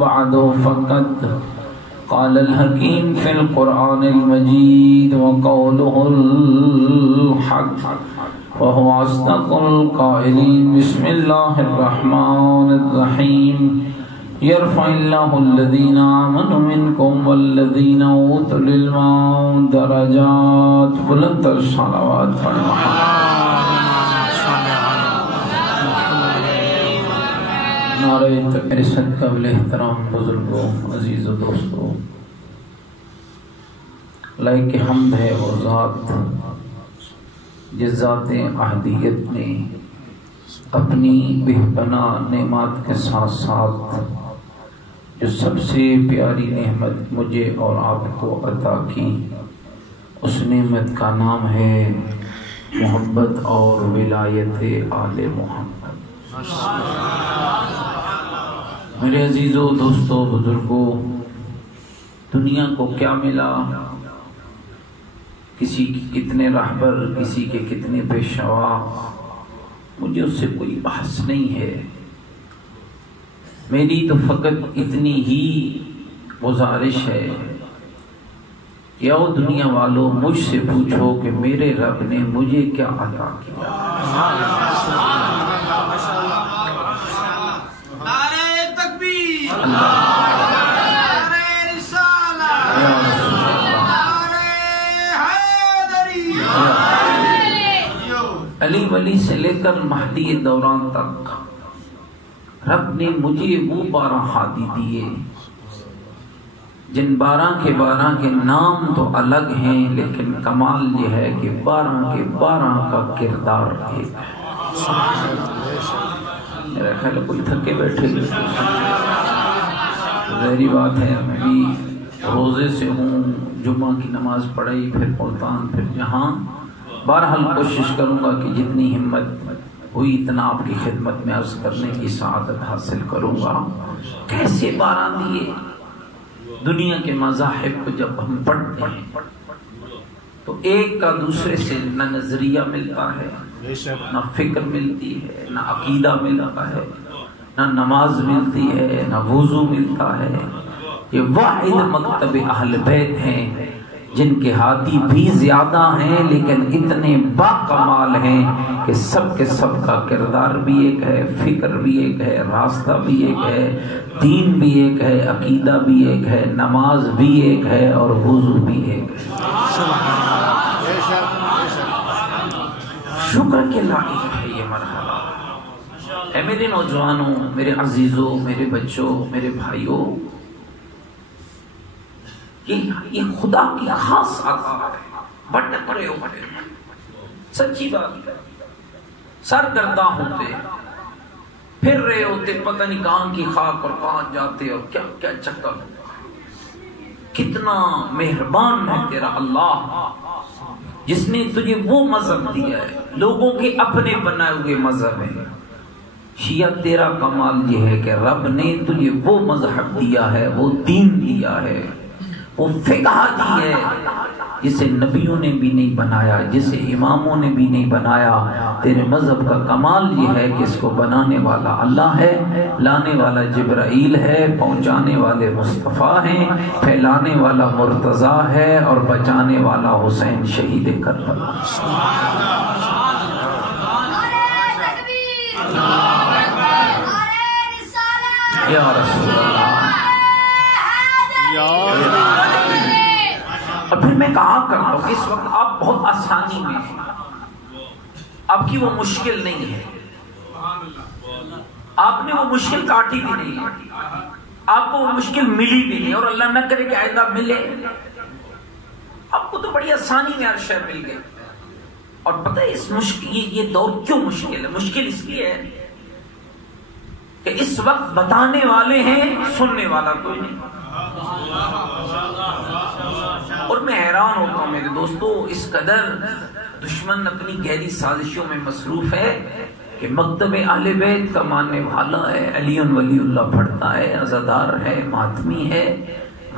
بعد فقد قال الحكيم في القرآن المجيد وقوله الحق وهو أصدق القائلين بسم الله الرحمن الرحيم يرفع الله الذين آمنوا منكم والذين أوتوا العلم درجات بلند الصلوات نعرہ تکبیر صدقہ بالاحترام بزرگوں عزیز و دوستوں، لائق حمد ہے وہ ذات جس ذات احدیت نے اپنی بے پناہ نعمات کے ساتھ ساتھ جو سب سے پیاری نعمت مجھے اور آپ کو عطا کی، اس نعمت کا نام ہے محبت اور ولایت آل محمد۔ میرے عزیزو دوستو بزرگو، دنیا کو کیا ملا، کسی کی کتنے رہبر، کسی کے کتنے پیشوا، مجھے اس سے کوئی بحث نہیں ہے۔ میری تو فقط اتنی ہی گزارش ہے کہ او دنیا والوں مجھ سے پوچھو کہ میرے رب نے مجھے کیا عطا کیا۔ علی ولی سے لے کر مہدی دوران تک رب نے مجھے وہ 12 ہادی دیے جن 12 کے نام تو الگ ہیں، لیکن کمال یہ ہے کہ 12 کے 12 کا کردار ایک ہے۔ میرا خیال ہے کوئی تھکے بیٹھے ظاہری بات ہے، میں بھی روزے سے ہوں، جمعہ کی نماز پڑھائی، پھر ملتان، پھر جہاں، بہرحال کوشش کروں گا کہ جتنی ہمت ہوئی اتنا آپ کی خدمت میں عرض کرنے کی سعادت حاصل کروں گا۔ کیسے 12 دیے؟ دنیا کے مذاہب کو جب ہم پڑھتے ہیں تو ایک کا دوسرے سے نہ نظریہ ملتا ہے، نہ فکر ملتی ہے، نہ عقیدہ ملتا ہے، نہ نماز ملتی ہے، نہ وضو ملتا ہے۔ یہ واحد مکتب اہل بیت ہیں جن کے ہادی بھی زیادہ ہیں لیکن اتنے با کمال ہیں کہ سب کے سب کا کردار بھی ایک ہے، فکر بھی ایک ہے، راستہ بھی ایک ہے، دین بھی ایک ہے، عقیدہ بھی ایک ہے، نماز بھی ایک ہے اور وضو بھی ایک ہے۔ شکر کے لائق ہے یہ مرحلہ۔ اے میرے نوجوانوں، میرے عزیزوں، میرے بچوں، میرے بھائیوں، یہ خدا کی خاص عطا ہے۔ بھٹک رہے ہو، سچی بات ہے، سرگرداں ہوتے، پھر رہے ہوتے، پتہ نہیں کہاں کی خاک اور کہاں جاتے اور کیا کیا چکر ہوتا۔ کتنا مہربان ہے تیرا اللہ جس نے تجھے وہ مذہب دیا ہے، لوگوں کے اپنے بنائے ہوئے مذہب ہیں۔ شیعہ تیرا کمال یہ ہے کہ رب نے تجھے وہ مذہب دیا ہے، وہ دین دیا ہے، وہ فقہ دی ہے جسے نبیوں نے بھی نہیں بنایا، جسے اماموں نے بھی نہیں بنایا۔ تیرے مذہب کا کمال یہ ہے کہ اس کو بنانے والا اللہ ہے، لانے والا جبرائیل ہے، پہنچانے والے مصطفیٰ ہیں، پھیلانے والا مرتضیٰ ہے اور بچانے والا حسین شہید کربلا۔ یا رسول اللہ۔ اور پھر میں کہا کرتا ہوں کہ اس وقت آپ بہت آسانی میں ہیں، آپ کی وہ مشکل نہیں ہے، آپ نے وہ مشکل کاٹی بھی نہیں ہے، آپ کو وہ مشکل ملی بھی نہیں، اور اللہ نہ کرے کہ آئندہ ملے۔ آپ کو تو بڑی آسانی میں ہر شے مل گئی۔ اور پتہ ہے اس یہ دور کیوں مشکل ہے؟ مشکل اس لیے ہے کہ اس وقت بتانے والے ہیں، سننے والا کوئی نہیں۔ اور میں حیران ہوتا ہوں میرے دوستو، اس قدر دشمن اپنی گہری سازشوں میں مصروف ہے کہ مکتب اہل بیت کا ماننے والا ہے، علی ولی اللہ پڑھتا ہے، عزادار ہے، ماتمی ہے،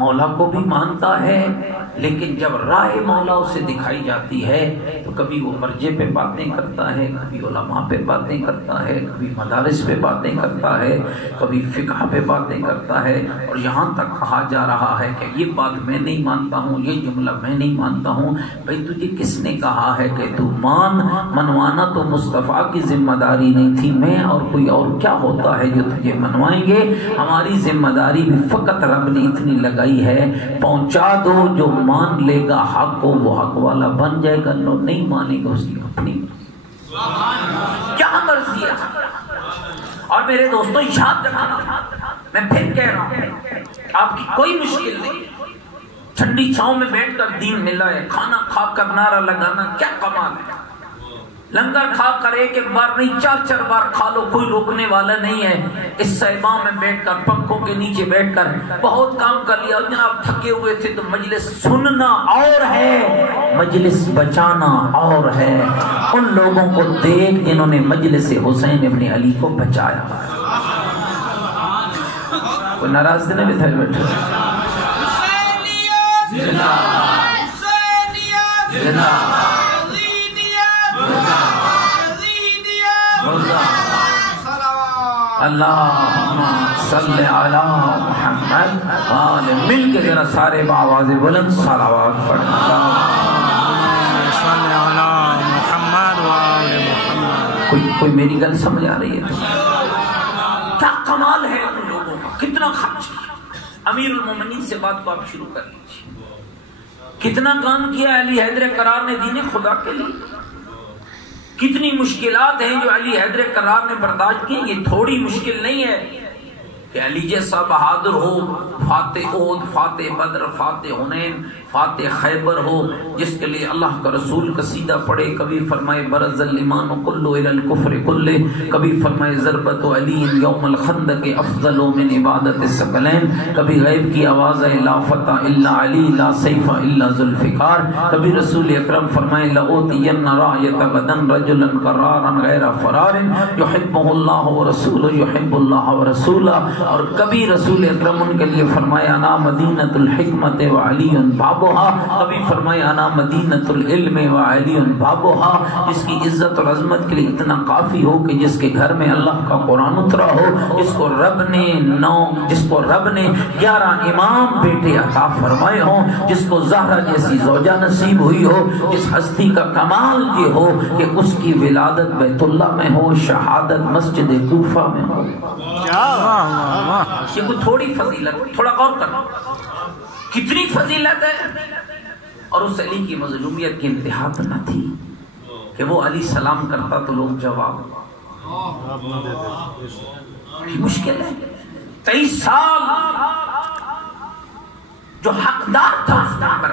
مولا کو بھی مانتا ہے، لیکن جب راہ مولا اسے دکھائی جاتی ہے تو کبھی وہ مرجع پہ باتیں کرتا ہے، کبھی علماء پہ باتیں کرتا ہے، کبھی مدارس پہ باتیں کرتا ہے، کبھی فقہ پہ باتیں کرتا ہے، اور یہاں تک کہا جا رہا ہے کہ یہ بات میں نہیں مانتا ہوں، یہ جملہ میں نہیں مانتا ہوں۔ بھائی تجھے کس نے کہا ہے کہ تو منوانا تو مصطفیٰ کی ذمہ داری نہیں تھی، میں اور کوئی اور کیا ہوتا ہے جو تجھے منوائیں گے؟ ہماری ذمہ داری بھی فقط رب نے اتنی لگائی ہے، پہنچا دو، جو مان لے گا حق کو وہ حق والا بن جائے گا، جو نہیں مانے گا اس کی اپنی کیا مرضی ہے۔ اور میرے دوستوں یاد رکھنا، میں پھر کہہ رہا ہوں، آپ کی کوئی مشکل نہیں، ٹھنڈی چھاؤں میں بیٹھ کر دین ملا ہے، کھانا کھا کر نعرہ لگانا کیا کمال ہے، لنگر کھا کر ایک بار نہیں 4 بار کھا لو، کوئی روکنے والا نہیں ہے۔ اس صحبا میں بیٹھ کر، پنکھوں کے نیچے بیٹھ کر بہت کام کر لیا، جناب تھکے ہوئے تھے تو مجلس سننا اور ہے، مجلس بچانا اور ہے۔ ان لوگوں کو دیکھ جنہوں نے مجلس حسین ابن علی کو بچایا۔ کوئی ناراض نہیں تھا بیٹھا؟ اللہم صلی علی محمد آل، مل کے ذرا سارے بآواز بلند صلوات پڑھنا۔ صلی علی محمد وآل محمد۔ کوئی میری گل سمجھ آ رہی ہے؟ کیا کمال ہے ان لوگوں کا، کتنا خرچ کیا۔ امیر المومنین سے بات کو آپ شروع کر لیجیے، کتنا کام کیا علی حیدر کرار نے دین خدا کے لیے، کتنی مشکلات ہیں جو علی حیدر کرار نے برداشت کی۔ یہ تھوڑی مشکل نہیں ہے کہ علی جیسا بہادر ہو، فاتح احد، فاتح بدر، فاتح حنین، فاتح خیبر ہو، جس کے لیے اللہ کا رسول قصیدہ پڑھے، کبھی فرمائے برز الایمان کلو الی الکفر کلہ، کبھی فرمائے ضربت علی یوم الخندق افضل من عبادت الثقلین، کبھی غیب کی آواز ہے لا فتح الا علی لا سیف الا ذوالفقار، کبھی رسول اکرم فرمائے لأوتین رایۃ غدا رجلا کرارا غیر فرار یحبہ اللہ ورسولہ یحب اللہ ورسولہ، اور کبھی رسول اکرم ان کے لیے فرمائے انا مدینۃ الحکمت وعلی بابھا، کبھی فرمائے انا مدینۃ العلم وعلی بابھا، جس کی عزت اور عظمت کے لیے اتنا کافی ہو کہ جس کے گھر میں اللہ کا قرآن اترا ہو، جس کو رب نے 11 امام بیٹے عطا فرمائے ہوں، جس کو زہرا جیسی زوجہ نصیب ہوئی ہو، جس ہستی کا کمال یہ ہو کہ اس کی ولادت بیت اللہ میں ہو، شہادت مسجد کوفہ میں ہو۔ یہ کوئی تھوڑی فضیلت، تھوڑا غور کرنا کتنی فضیلت ہے۔ اور اس علی کی مظلومیت کی انتہا نہ تھی کہ وہ علی سلام کرتا تو لوگ جواب، مشکل ہے 23 سال جو حقدار تھا اس پر،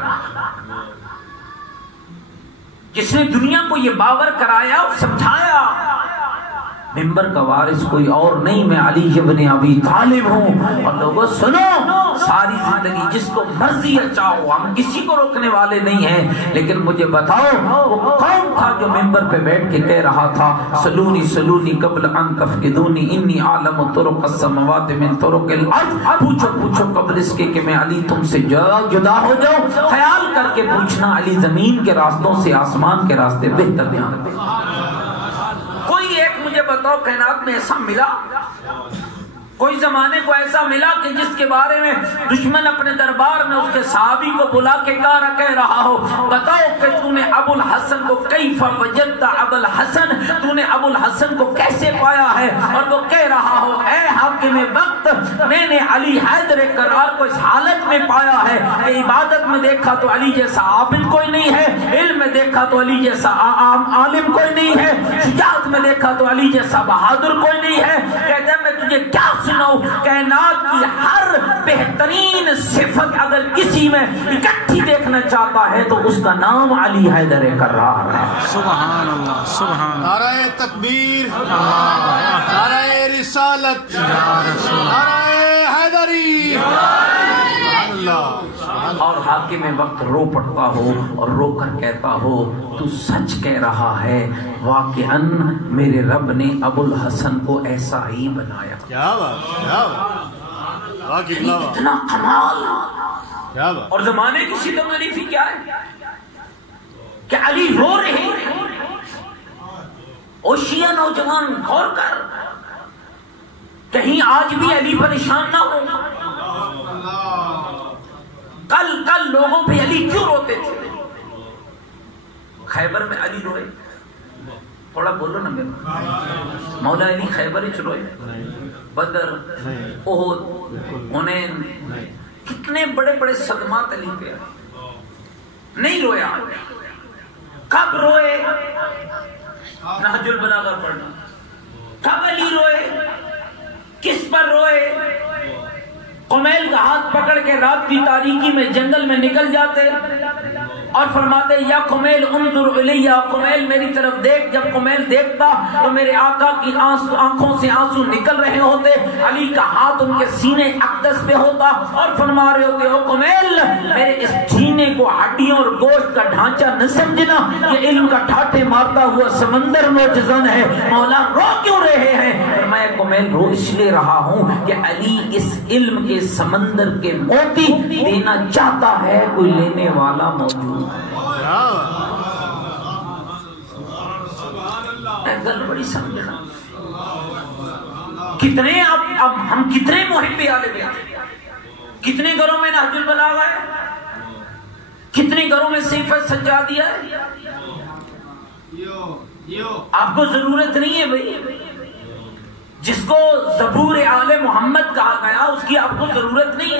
جس نے دنیا کو یہ باور کرایا اور سمجھایا ممبر کا وارث کوئی اور نہیں، میں علی ابن ابی طالب ہوں۔ اور لوگوں سنو، ساری زندگی جس کو مرضی چاہو، ہم کسی کو روکنے والے نہیں ہیں، لیکن مجھے بتاؤ وہ کون تھا جو ممبر پہ بیٹھ کے کہہ رہا تھا سلونی سلونی قبل ان تفقدونی انی عالم طرق السماوات من طرق الارض، پوچھو پوچھو قبل اس کے کہ میں علی تم سے جدا ہو جاؤں، خیال کر کے پوچھنا علی زمین کے راستوں سے آسمان کے راستے بہتر جانتے۔ کوئی ایک مجھے بتاؤ کائنات میں ایسا ملا، کوئی زمانے کو ایسا ملا کہ جس کے بارے میں دشمن اپنے دربار میں اس کے صحابی کو بلا کے کہہ رہا ہو، بتاؤ کہ تو نے ابو الحسن کو کیف وجدت ابو الحسن، تو نے ابو الحسن کو کیسے پایا ہے؟ اور وہ کہہ رہا ہو اے حاکم وقت، میں نے علی حیدر کرار کو اس حالت میں پایا ہے کہ عبادت میں دیکھا تو علی جیسا عابد کوئی نہیں ہے، علم میں دیکھا تو علی جیسا عالم کوئی نہیں ہے، شجاعت میں دیکھا تو علی جیسا بہادر کوئی نہیں ہے۔ کہتے ہیں میں تجھے کیا سناؤں، کائنات کی ہر بہترین صفت اگر کسی میں اکٹھی دیکھنا چاہتا ہے تو اس کا نام علی حیدر کرار ہے۔ سبحان اللہ، سبحان اللہ، نعرہ تکبیر، نعرہ رسالت، نعرہ حیدری۔ اور حاکم وقت رو پڑتا ہو اور رو کر کہتا ہو تو سچ کہہ رہا ہے، واقعاً میرے رب نے ابو الحسن کو ایسا ہی بنایا۔ کیا بات، کیا بات، اتنا کمال اور زمانے کی ستم ظریفی کیا ہے کہ علی رو رہے ہیں. او شیعہ نوجوان غور کر، کہیں آج بھی علی پریشان نہ ہو. کل لوگوں پہ علی کیوں روتے تھے؟ خیبر میں علی روئے، تھوڑا بولو نا میرے مولا علی خیبر ہی روئے، بدر، احد، حنین، کتنے بڑے بڑے صدمات علی پہ نہیں رویا. کب روئے؟ نہج البلاغہ پڑھنا. کب علی روئے؟ کس پر روئے؟ قمیل کا ہاتھ پکڑ کے رات کی تاریکی میں جنگل میں نکل جاتے اور فرماتے یا قمیل انظر الیہ، قمیل میری طرف دیکھ. جب قمیل دیکھتا تو میرے آقا کی آنکھوں سے آنسو نکل رہے ہوتے. علی کا ہاتھ ان کے سینے اقدس پہ ہوتا اور فرما رہے ہوتے او قمیل میرے اس سینے کو ہڈیوں اور گوشت کا ڈھانچہ نہ سمجھنا، یہ علم کا ٹھاٹھے مارتا ہوا سمندر موجزن ہے. مولا رو کیوں رہے ہیں؟ اور میں قمیل رو اس لیے رہا ہوں کہ علی اس علم کے سمندر کے موتی دینا چاہتا ہے، کوئی لینے والا موجود ہے. گل بڑی سمجھنا. کتنے اب ہم کتنے محب آل بیت، کتنے گھروں میں نہج البلاغہ ہے، کتنے گھروں میں سیف سجادیہ ہے. آپ کو ضرورت نہیں ہے بھائی، جس کو زبور آل محمد کہا گیا اس کی آپ کو ضرورت نہیں ہے.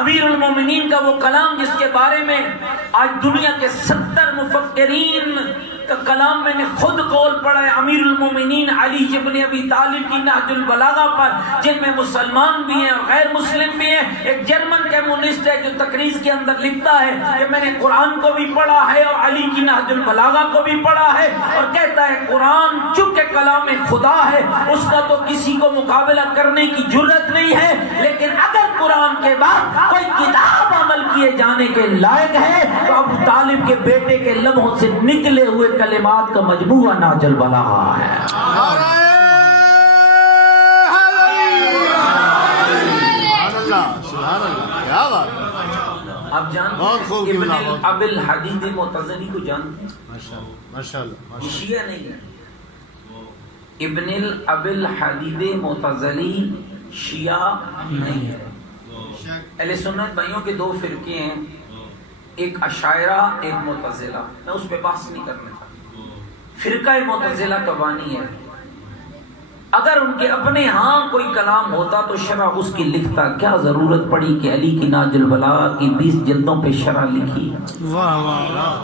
امیر المومنین کا وہ کلام جس کے بارے میں آج دنیا کے 70 مفکرین کا کلام میں نے خود قول پڑھا ہے. امیر المومنین علی ابن ابی طالب کی نہج البلاغہ پر، جن میں مسلمان بھی ہیں اور غیر مسلم بھی ہیں. ایک جرمن کمیونسٹ ہے جو تقریض کے اندر لکھتا ہے کہ میں نے قرآن کو بھی پڑھا ہے اور علی کی نہج البلاغہ کو بھی پڑھا ہے، اور کہتا ہے قرآن چونکہ کلام خدا ہے اس کا تو کسی کو مقابلہ کرنے کی جرت نہیں ہے، لیکن اگر قرآن کے بعد کوئی کتاب عمل کیے جانے کے لائق ہے تو ابو طالب کے بیٹے کے لبوں سے نکلے ہوئے کلمات کا مجموعہ نہج البلاغہ ہے. آپ جانتے ہیں ابن ابی الحدید معتزلی کو جانتے ہیں؟ شیعہ نہیں ہے. ابن ابی الحدید معتزلی شیعہ نہیں ہے. اہل سنت بھائیوں کے دو فرقے ہیں، ایک اشاعرہ ایک معتزلہ. میں اس پہ بحث نہیں کرنا تھا. فرقہ معتزلہ کا بانی ہے. اگر ان کے اپنے ہاں کوئی کلام ہوتا تو شرح اس کی لکھتا. کیا ضرورت پڑی کہ علی کی نہج البلاغہ کی 20 جلدوں پہ شرح لکھی؟ واہ واہ.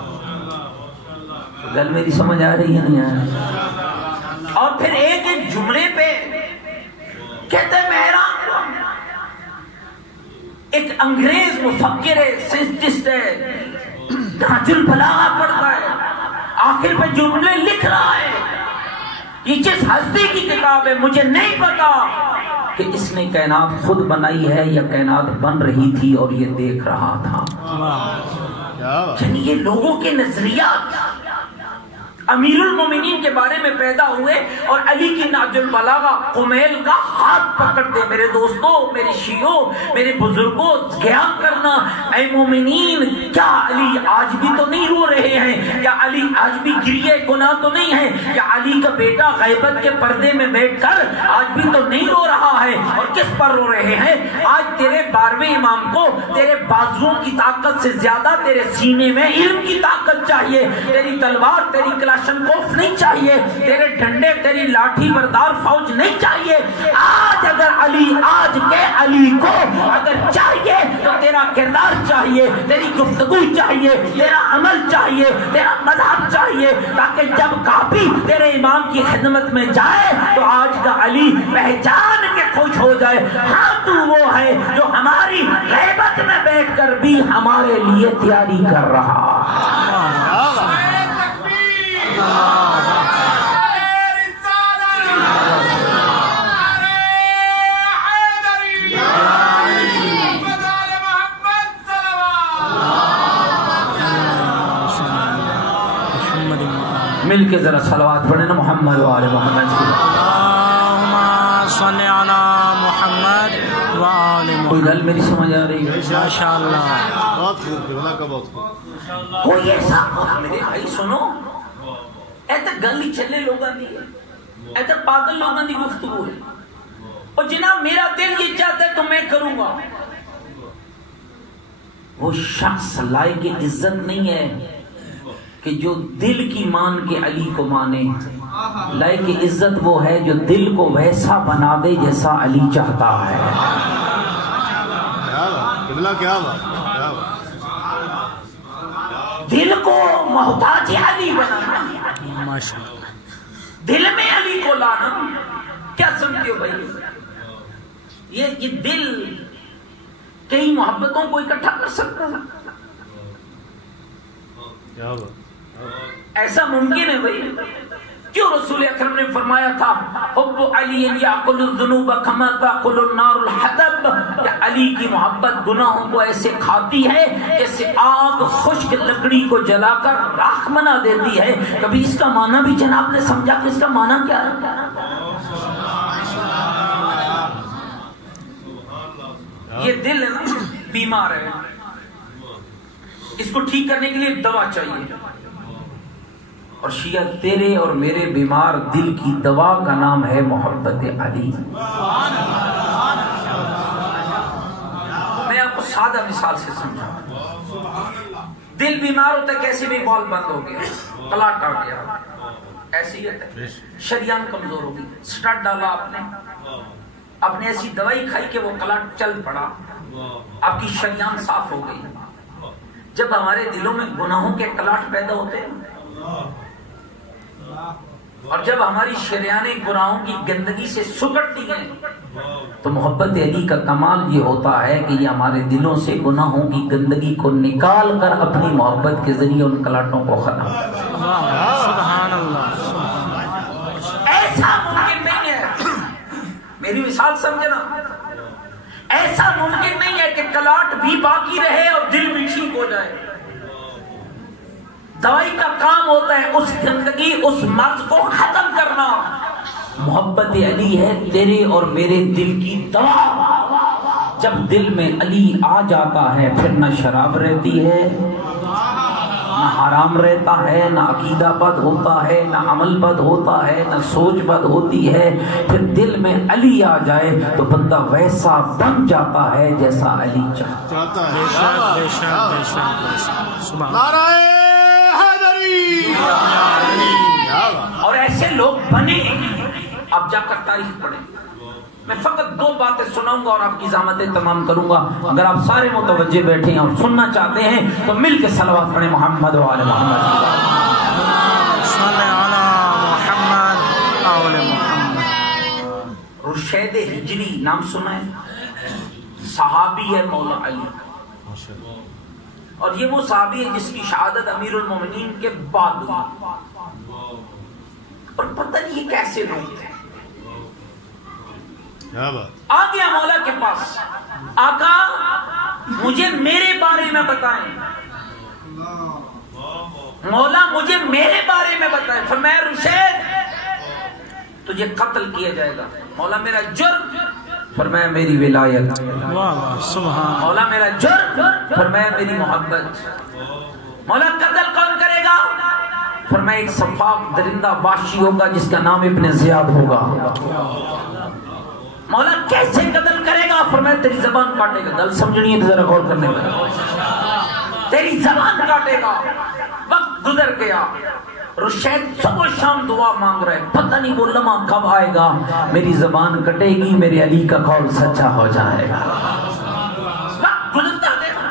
گل میری سمجھ آ رہی ہے نہیں آ رہی؟ اور پھر ایک ایک جملے پہ کہتے ہیں میرا ایک انگریز مفکر ہے، سائنٹسٹ ہے، نہج البلاغہ پڑھتا ہے، آخر پہ جملے لکھ رہا ہے. یہ جس ہستی کی کتاب ہے مجھے نہیں پتا کہ اس نے کائنات خود بنائی ہے یا کائنات بن رہی تھی اور یہ دیکھ رہا تھا. یعنی یہ لوگوں کے نظریات امیر المومنین کے بارے میں پیدا ہوئے اور علی کی نہج البلاغہ قمیل کا ہاتھ پکڑتے. میرے دوستوں، میرے شیعوں، میرے بزرگوں، قیام کرنا. اے مومنین، کیا علی آج بھی تو نہیں رو رہے ہیں؟ کیا علی آج بھی گریہ گناہ تو نہیں ہے؟ کیا علی کا بیٹا غیبت کے پردے میں بیٹھ کر آج بھی تو نہیں رو رہا ہے؟ اور کس پر رو رہے ہیں؟ آج تیرے 12ویں امام کو تیرے بازوؤں کی طاقت سے زیادہ تیرے سینے میں علم کی طاقت چاہیے. تیری تلوار، تیری کلاشنکوف نہیں چاہیے، تیرے ڈنڈے، تیری لاٹھی بردار فوج نہیں چاہیے. آج اگر علی، آج کے علی کو اگر چاہیے تو تیرا کردار چاہیے، تیری گفتگو چاہیے، تیرا عمل چاہیے، تیرا مذہب چاہیے، تاکہ جب کافی تیرے امام کی خدمت میں جائے تو آج کا علی پہچان کے خوش ہو جائے. ہاں تو وہ ہے جو ہماری غیبت میں بیٹھ کر بھی ہمارے لیے تیاری کر رہا ہے. مل کے ذرا صلوات پڑھیں نا محمد و آل محمد. اللہم صلی علی محمد کوئی گل میری سمجھ آ رہی ہے؟ ماشاءاللہ بہت خوب قبلہ کا بہت خوب. کوئی ایسا میرے بھائی سنو ایسا گل ہی چلے لوگاں دی ایسا پاگل لوگاں دی گفتگو ہے. اور جناب میرا دل یہ چاہتا ہے تو میں کروں گا. وہ شخص لائق عزت نہیں ہے کہ جو دل کی مان کے علی کو مانے. لائق عزت وہ ہے جو دل کو ویسا بنا دے جیسا علی چاہتا ہے. قبلہ کیا بات. دل کو محتاج علی بنانا, ماشاءاللہ دل میں علی کو لانا. کیا سمجھتے ہو بھائی؟ یہ دل کئی محبتوں کو اکٹھا کر سکتا ہے. ایسا ممکن ہے بھائی؟ کیوں رسول اکرم نے فرمایا تھا حب علی یعقل الذنوب کما تاکل النار الحطب, کہ علی کی محبت گناہوں کو ایسے کھاتی ہے جیسے آگ خشک لکڑی کو جلا کر راکھ بنا دیتی ہے. کبھی اس کا معنی بھی جناب نے سمجھا کہ اس کا معنی کیا ہے؟ یہ دل بیمار ہے, اس کو ٹھیک کرنے کے لیے دوا چاہیے. اور شیعہ تیرے اور میرے بیمار دل کی دوا کا نام ہے محبت علی. میں آپ کو سادہ مثال سے سمجھاؤں. دل بیمار ہوتا ہے کیسے بھی بال بند ہو گیا, کلاٹ آ گیا, ایسی ہے شریان کمزور ہو گئی, سٹاٹ ڈالا آپ نے ایسی دوائی کھائی کہ وہ کلاٹ چل پڑا, آپ کی شریان صاف ہو گئی. جب ہمارے دلوں میں گناہوں کے کلاٹ پیدا ہوتے ہیں اور جب ہماری شریانیں گناہوں کی گندگی سے سکڑتی ہیں تو محبت علی کا کمال یہ ہوتا ہے کہ یہ ہمارے دلوں سے گناہوں کی گندگی کو نکال کر اپنی محبت کے ذریعے ان کلاٹوں کو ختم کرتا ہے. سبحان اللہ. ایسا ممکن نہیں ہے, میری مثال سمجھنا, ایسا ممکن نہیں ہے کہ کلاٹ بھی باقی رہے اور دل بھی ٹھیک ہو جائے. دوائی کا کام ہوتا ہے اس گندگی, اس مرض کو ختم کرنا. محبت علی ہے تیرے اور میرے دل کی دوا. جب دل میں علی آ جاتا ہے پھر نہ شراب رہتی ہے, نہ حرام رہتا ہے, نہ عقیدہ بد ہوتا ہے, نہ عمل بد ہوتا ہے, نہ سوچ بد ہوتی ہے. پھر دل میں علی آ جائے تو بندہ ویسا بن جاتا ہے جیسا علی چاہتا ہے. نعرہ حیدری. اور ایسے لوگ بنے. اب جا کر تاریخ پڑھیں. میں فقط 2 باتیں سناؤں گا اور آپ کی زحمتیں تمام کروں گا. اگر آپ سارے متوجہ بیٹھے ہیں اور سننا چاہتے ہیں تو مل کے صلوات پڑھیں محمد و آل محمد. صلی علی محمد و آل محمد. رشید ہجری نام سنا ہے؟ صحابی ہے مولا علی, اور یہ وہ صحابی ہے جس کی شہادت امیر المومنین کے بعد ہوئی. اور پتہ نہیں یہ کیسے لوگ تھے. آ گیا مولا کے پاس, آقا مجھے میرے بارے میں بتائیں, مولا مجھے میرے بارے میں بتائیں. فرمایا رشید تجھے قتل کیا جائے گا. مولا میرا جرم. فرمایا میری ولایت. مولا میرا جرم. فرمایا میری محبت. مولا قتل کون کرے گا؟ فرمایا ایک صفاق درندہ وحشی ہوگا جس کا نام ابن زیاد ہوگا. مولا کیسے قتل کرے گا؟ فرمایا تیری زبان کاٹے گا. گل سمجھنی ہے تو ذرا غور کرنے میں. تیری زبان کاٹے گا. وقت گزر گیا. رشید صبح شام دعا مانگ رہے, پتہ نہیں وہ لمحہ کب آئے گا میری زبان کٹے گی, میرے علی کا قول سچا ہو جائے گا. وقت گزرتا گیا.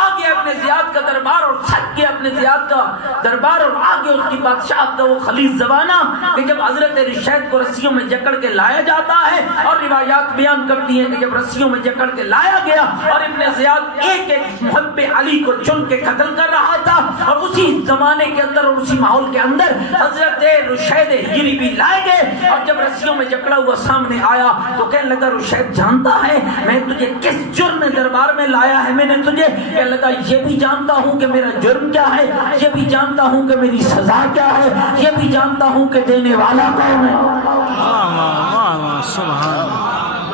آگے اپنے زیاد کا دربار اور چھٹ کے اپنے زیاد کا دربار اور آگے اس کی بادشاہ کا وہ خلیص زمانہ کہ جب حضرت رشید کو رسیوں میں جکڑ کے لایا جاتا ہے, اور روایات بیان کرتی ہیں کہ جب رسیوں میں جکڑ کے لایا گیا اور ابن زیاد ایک ایک محب علی کو چن کے قتل کر رہا تھا, اور اسی زمانے کے اندر اور اسی ماحول کے اندر حضرت رشید ہجری بھی لائے گئے. اور جب رسیوں میں جکڑا ہوا سامنے آیا تو کہنے لگا رشید جانتا ہے میں تجھے کس جرم میں دربار میں لایا ہے؟ میں نے تجھے, کہنے لگا یہ بھی جانتا ہوں کہ میرا جرم کیا ہے, یہ بھی جانتا ہوں کہ میری سزا کیا ہے, یہ بھی جانتا ہوں کہ دینے والا کون ہے.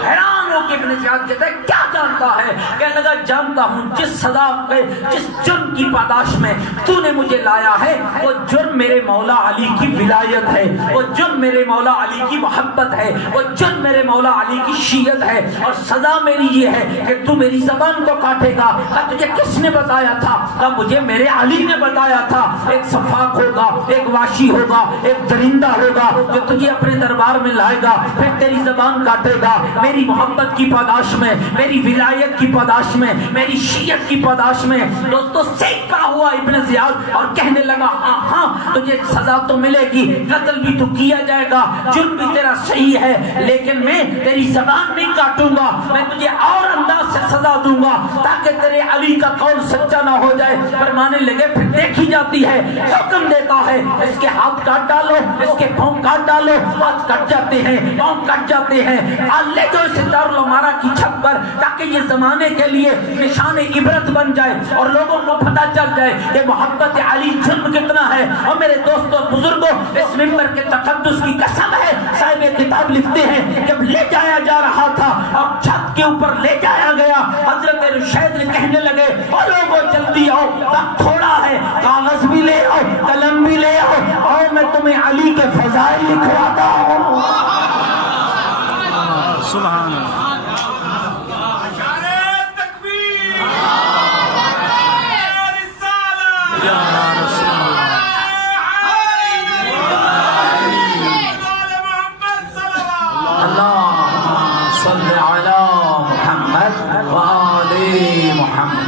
حیران ہو کہ ابن زیاد کہتا ہے کیا جانتا ہے؟ کہنے لگا جانتا ہوں جس سزا کے جس جرم کی پاداش میں تو نے مجھے لایا ہے وہ جرم میرے مولا علی کی ولایت ہے، وہ جرم میرے مولا علی کی محبت ہے، وہ جرم میرے مولا علی کی شیعت ہے، اور سزا میری یہ ہے کہ تو میری زبان کو کاٹے گا۔ کہا تجھے کس نے بتایا تھا؟ کہا مجھے میرے علی نے بتایا تھا، ایک سفاک ہوگا، ایک واشی ہوگا، ایک درندہ ہوگا جو تجھے اپنے دربار میں لائے گا، پھر تیری زبان کاٹے گا، میری محبت کی پاداش میں، میری ولایت کی پاداش میں، میری شیعت کی پاداش میں۔ دوستو سینکا ہوا ابن زیاد اور کہنے لگا ہاں ہاں تجھے سزا تو ملے گی، قتل بھی تو کیا جائے گا، جرم بھی تیرا صحیح ہے، لیکن میں تیری زبان نہیں کاٹوں گا، میں تجھے اور انداز سے سزا دوں گا تاکہ تیرے علی کا قول سچا نہ ہو جائے۔ فرمانے لگے پھر دیکھی جاتی ہے، حکم دیتا ہے اس کے ہاتھ کاٹ ڈالو، اس کے پاؤں کاٹ ڈالو، ہاتھ کٹ جاتے ہیں، پاؤں کٹ جاتے ہیں، لے جو اسے دارالعمارہ کی چھت پر تاکہ یہ زمانے کے لیے نشان عبرت بن جائے اور لوگوں کو پتہ چل جائے کہ محبت علی جرم کتنا ہے۔ اور میرے دوستوں بزرگوں اس ممبر کے تقدس کی قسم ہے، صاحب کتاب لکھتے ہیں جب لے جایا جا رہا تھا اور چھت کے اوپر لے جایا گیا، حضرت رشید نے کہنے لگے اور لوگوں جلدی آؤ، وقت تھوڑا ہے، کاغذ بھی لے آؤ، قلم بھی لے آؤ، اور میں تمہیں علی کے فضائل لکھواتا ہوں۔ سبحان اللہ۔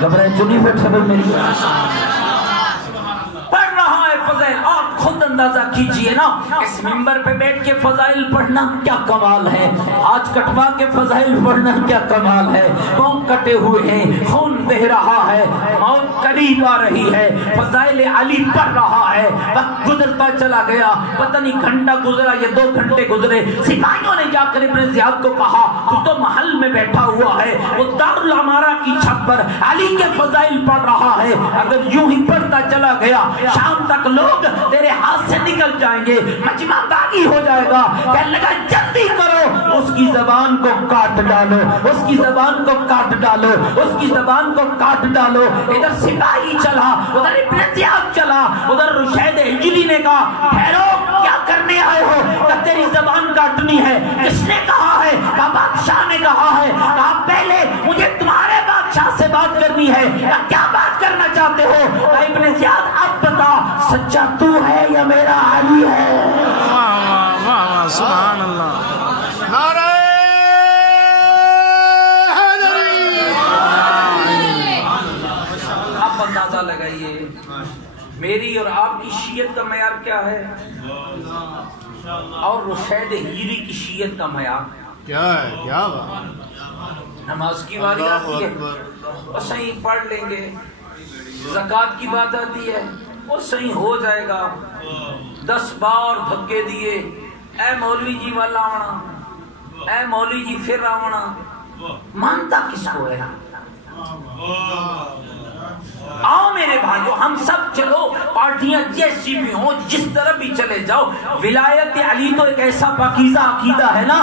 گھبرائے چنی بیٹھے بھائی میری پڑھ رہا ہے فضائل، آپ خود اندازہ کیجئے نا اس ممبر پہ بیٹھ کے فضائل پڑھنا کیا کمال ہے، آج کٹوا کے فضائل پڑھنا کیا کمال ہے، پاؤں کٹے ہوئے ہیں، خون بہ رہا ہے، موت قریب آ رہی ہے، فضائل علی پڑھ رہا ہے، وقت گزرتا چلا گیا، پتہ نہیں گھنٹہ گزرا یا 2 گھنٹے گزرے، سپاہیوں نے جا کر ابن زیاد کو کہا تو تو محل میں بیٹھا ہوا ہے، وہ دارالعمارہ کی چھت پر علی کے فضائل پڑھ رہا ہے، اگر یوں ہی پڑھتا چلا گیا شام تک لوگ تیرے ہاتھ سے نکل جائیں گے، مجمع باغی ہو جائے گا۔ کہنے لگا جلدی کرو، اس کی زبان کو کاٹ ڈالو، اس کی زبان کو کاٹ ڈالو، اس کی زبان کو کاٹ ڈالو۔ ادھر سپاہی چلا، ادھر ابن زیاد چلا، ادھر رشید ہجلی نے کہا ٹھہرو کیا کرنے آئے ہو؟ کہ تیری زبان کاٹنی ہے۔ کس نے کہا ہے؟ کہا بادشاہ نے کہا ہے۔ کہا پہلے مجھے تمہارے بادشاہ سے بات کرنی ہے، کیا بات کرنا چاہتے ہو؟ کہا ابن زیاد اب بتا سچا تو ہے یا میرا علی ہے؟ واہ واہ واہ سبحان اللہ۔ نعرہ حیدری۔ اب اندازہ لگائیے میری اور آپ کی شیعت کا معیار کیا ہے اور رشید ہجری کی شیعت کا معیار کیا ہے؟ کیا بات؟ نماز کی باری آتی ہے اور صحیح پڑھ لیں گے، زکوٰۃ کی بات آتی ہے اور صحیح ہو جائے گا، 10 بار دھکے دیے، اے مولوی جی والا آونا، اے مولوی جی پھر آونا، مانتا کس کو ہے؟ آؤ میرے بھائیو ہم سب چلو، پارٹیاں جیسی بھی ہوں جس طرح بھی چلے جاؤ، ولایت علی تو ایک ایسا پاکیزہ عقیدہ ہے نا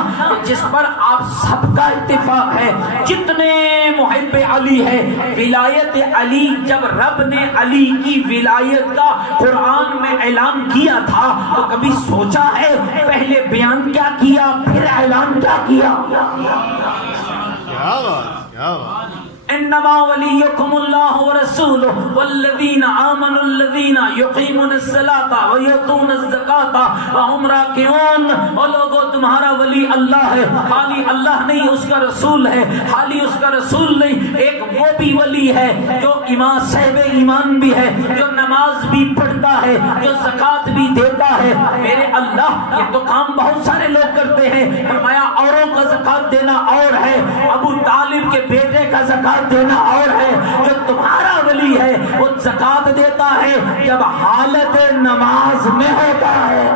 جس پر آپ سب کا اتفاق ہے، جتنے محب علی ہے۔ ولایت علی جب رب نے علی کی ولایت کا قرآن میں اعلان کیا تھا تو کبھی سوچا ہے پہلے بیان کیا کیا پھر اعلان کیا کیا؟ کیا بات؟ کیا بات؟ انما ولیکم اللہ ورسولہ والذین آمنوا الذین یقیمون الصلاۃ ویؤتون الزکاۃ وہم راکعون۔ اور لوگوں تمہارا ولی اللہ ہے، خالی اللہ نہیں اس کا رسول ہے، خالی اس کا رسول نہیں، ایک وہ بھی ولی ہے جو ایمان صاحب ایمان بھی ہے، جو نماز بھی پڑھتا ہے، جو زکوٰۃ بھی دیتا ہے۔ میرے اللہ یہ تو کام بہت سارے لوگ کرتے ہیں، فرمایا اوروں کا زکوٰۃ دینا اور ہے، ابو طالب کے بیٹے کا زکوٰۃ دینا اور ہے، جو تمہارا ولی ہے وہ زکوٰۃ دیتا ہے جب حالت نماز میں ہوتا ہے۔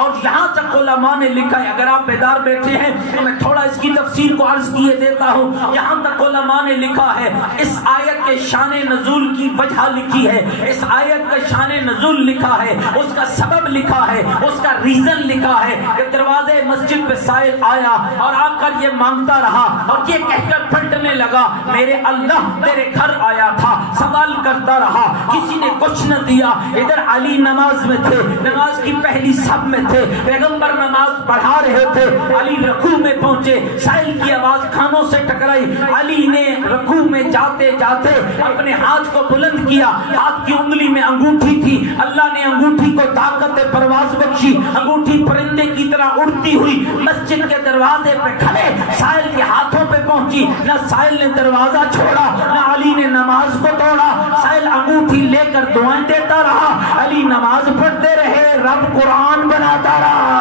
اور یہاں تک علماء نے لکھا ہے، اگر آپ بیدار بیٹھے ہیں تو میں تھوڑا اس کی تفسیر کو عرض کیے دیتا ہوں. یہاں تک علماء نے لکھا ہے، اس آیت کے شان نزول کی وجہ لکھی ہے، اس آیت کا شان نزول لکھا ہے، اس کا سبب لکھا ہے، اس کا ریزن لکھا ہے کہ دروازے مسجد پہ سائل آیا اور آ کر یہ مانگتا رہا اور یہ کہہ کر پھٹنے لگا، میرے اللہ تیرے گھر آیا تھا، سوال کرتا رہا، کسی نے کچھ نہ دیا. ادھر علی نماز میں تھے، نماز کی پہلی صف میں تھے، پیغمبر نماز پڑھا رہے تھے، علی رکوع میں پہنچے، سائل کی آواز کانوں سے ٹکرائی، علی نے رکوع میں جاتے جاتے اپنے ہاتھ کو بلند کیا، ہاتھ کی انگلی میں انگوٹھی تھی، اللہ نے انگوٹھی کو طاقت پرواز بخشی، انگوٹھی پرندے کی طرح اڑتی ہوئی مسجد کے دروازے پہ کھڑے سائل کے ہاتھوں پہ پہنچی. نہ سائل نے دروازہ چھوڑا، نہ علی نے نماز کو توڑا. سائل انگوٹھی لے کر دعائیں دیتا رہا، علی نماز پڑھتے رہے، رب قرآن بناتا رہا.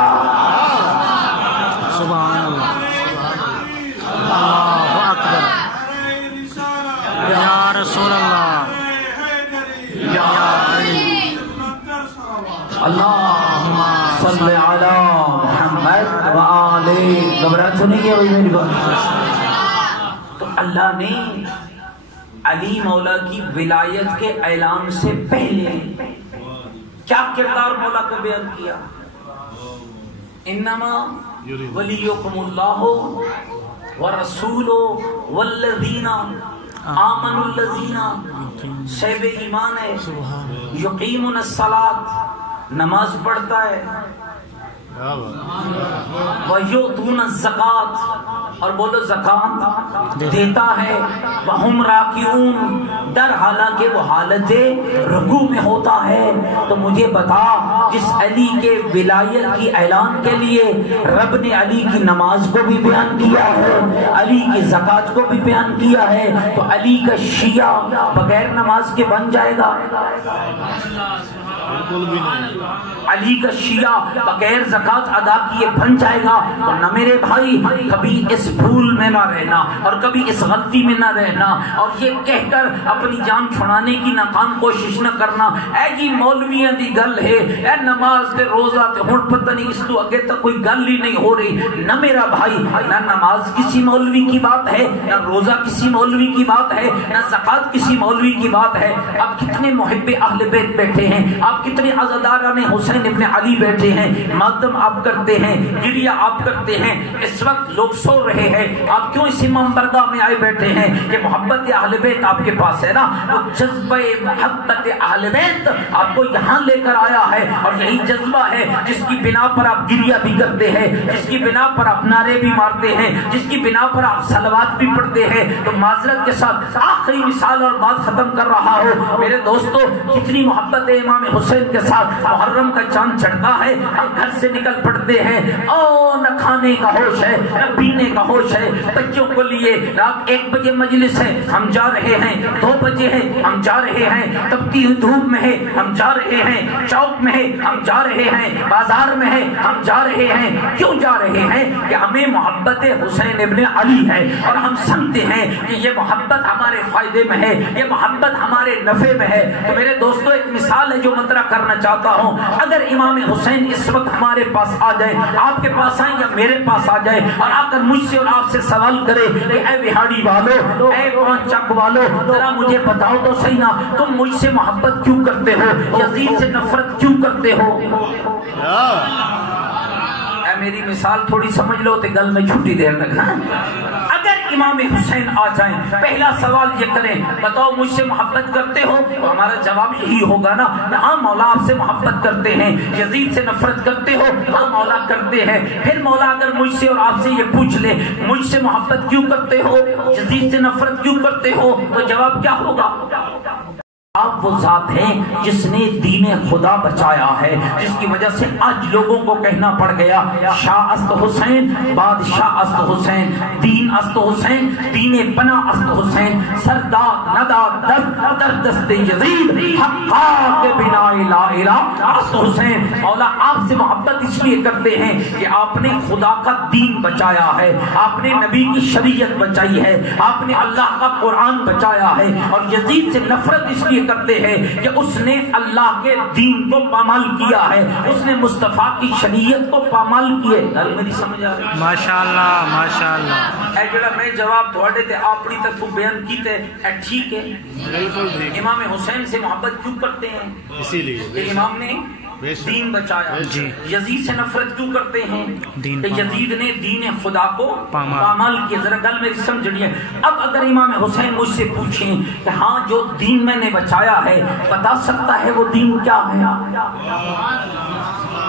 سبحان اللہ، اللہ اکبر، یا رسول اللہ، یا علی، اللہم صلی علی محمد و آلہ. گھبراہٹ تو نہیں ہے بھائی میری بات؟ تو اللہ نے علی مولا کی ولایت کے اعلان سے پہلے کیا کردار مولا کا بیان کیا؟ انما ولیکم اللہ ورسولہ والذین آمنوا الذین، شیب ایمان ہے، یقیمون الصلاۃ، نماز پڑھتا ہے، وَيُؤْتُونَ الزَّكَاةَ، اور بولو زکات دیتا ہے، وَهُمْ رَاكِعُونَ، در حالانکہ وہ حالت رکوع میں ہوتا ہے. تو مجھے بتا، جس علی کے ولایت کی اعلان کے لیے رب نے علی کی نماز کو بھی بیان کیا ہے، علی کی زکات کو بھی بیان کیا ہے، تو علی کا شیعہ بغیر نماز کے بن جائے گا؟ علی کا شیعہ بغیر زکات ادا کیے بن جائے گا؟ تو نہ میرے بھائی، کبھی اس بھول میں نہ رہنا اور کبھی اس غلطی میں نہ رہنا اور یہ کہہ کر اپنی جان چھڑانے کی ناکام کوشش نہ کرنا، اے جی مولویاں دی گل ہے، اے نماز تے روزہ تے ہن پتہ نہیں اس تو اگے تک کوئی گل ہی نہیں ہو رہی. نہ میرا بھائی، نہ نماز کسی مولوی کی بات ہے، نہ روزہ کسی مولوی کی بات ہے، نہ زکات کسی مولوی کی بات ہے. اب کتنے محب اہل بیت بیٹھے ہیں، آپ کتنے عزاداران حسین ابن علی بیٹھے ہیں، ماتم آپ کرتے ہیں، گریہ آپ کرتے ہیں. اس وقت لوگ سو رہے ہیں، آپ کیوں اس امام بردہ میں آئے بیٹھے ہیں کہ محبت اہل بیت آپ کے پاس ہے نا؟ وہ جذبہ محبت اہل بیت آپ کو یہاں لے کر آیا ہے، اور یہی جذبہ ہے جس کی بنا پر آپ گریہ بھی کرتے ہیں، جس کی بنا پر آپ نعرے بھی مارتے ہیں، جس کی بنا پر آپ صلوات بھی پڑھتے ہیں. تو معذرت کے ساتھ آخری مثال اور بات ختم کر رہا ہوں میرے دوستو، کتنی محبت امام حسین کے ساتھ محرم کا چاند چڑھتا ہے، ہم گھر سے نکل پڑتے ہیں، او نہ کھانے کا ہوش ہے، نہ پینے کا ہوش ہے، بچوں کو لیے رات 1 بجے مجلس ہے، ہم جا رہے ہیں، 2 بجے ہے، ہم جا رہے ہیں، تپتی ہوئی دھوپ میں ہے، ہم جا رہے ہیں، چوک میں ہے، ہم جا رہے ہیں، بازار میں ہے، ہم جا رہے ہیں. کیوں جا رہے ہیں؟ کہ ہمیں محبت حسین ابن علی ہے، اور ہم سمجھتے ہیں کہ یہ محبت ہمارے فائدے میں ہے، یہ محبت ہمارے نفع میں ہے. تو میرے دوستو ایک مثال ہے جو مطرح کرنا چاہتا ہوں. اگر امام حسین اس وقت ہمارے پاس آ جائے، آپ کے پاس آئیں یا میرے پاس آ جائے، اور آ کر مجھ سے اور آپ سے سوال کرے کہ اے بہاڑی والو، اے چک والو، ذرا مجھے بتاؤ تو صحیح نا، تم مجھ سے محبت کیوں کرتے ہو، یزید سے نفرت کیوں کرتے ہو؟ اے میری مثال تھوڑی سمجھ لو تو گل میں چھوٹی دیر لگنا. اگر امام حسین آ جائیں، پہلا سوال یہ کریں، بتاؤ مجھ سے محبت کرتے ہو؟ تو ہمارا جواب یہی ہوگا نا، ہاں مولا آپ سے محبت کرتے ہیں. یزید سے نفرت کرتے ہو؟ ہاں مولا کرتے ہیں. پھر مولا اگر مجھ سے اور آپ سے یہ پوچھ لے مجھ سے محبت کیوں کرتے ہو، یزید سے نفرت کیوں کرتے ہو، تو جواب کیا ہوگا؟ آپ وہ ذات ہیں جس نے دین خدا بچایا ہے، جس کی وجہ سے آج لوگوں کو کہنا پڑ گیا شاہ است حسین، بادشاہ است حسین، دین است حسین، دین پناہ است حسین، سردار ندا در دست یزید، حقا کے بنا لا الہ است حسین. مولا آپ سے محبت اس لیے کرتے ہیں کہ آپ نے خدا کا دین بچایا ہے، آپ نے نبی کی شریعت بچائی ہے، آپ نے اللہ کا قرآن بچایا ہے. اور یزید سے نفرت اس لیے کرتے ہیں کہ اس نے اللہ کے دین کو پامال کیا ہے، اس نے مصطفیٰ کی شریعت کو پامال کیے. گل میری سمجھ آ رہی؟ ماشاءاللہ ماشاءاللہ. اے جڑا میں جواب تھوڑے تے اپنی طرف بیان کیتے اے ٹھیک ہے. بالکل ٹھیک. امام حسین سے محبت کیوں کرتے ہیں؟ اسی لیے کہ امام نے دین بچایا. یزید سے نفرت کیوں کرتے ہیں؟ کہ یزید نے دین خدا کو پامال کیا. ذرا گل میری سمجھنی. اب اگر امام حسین مجھ سے پوچھیں کہ ہاں جو دین میں نے بچایا ہے بتا سکتا ہے وہ دین کیا ہے،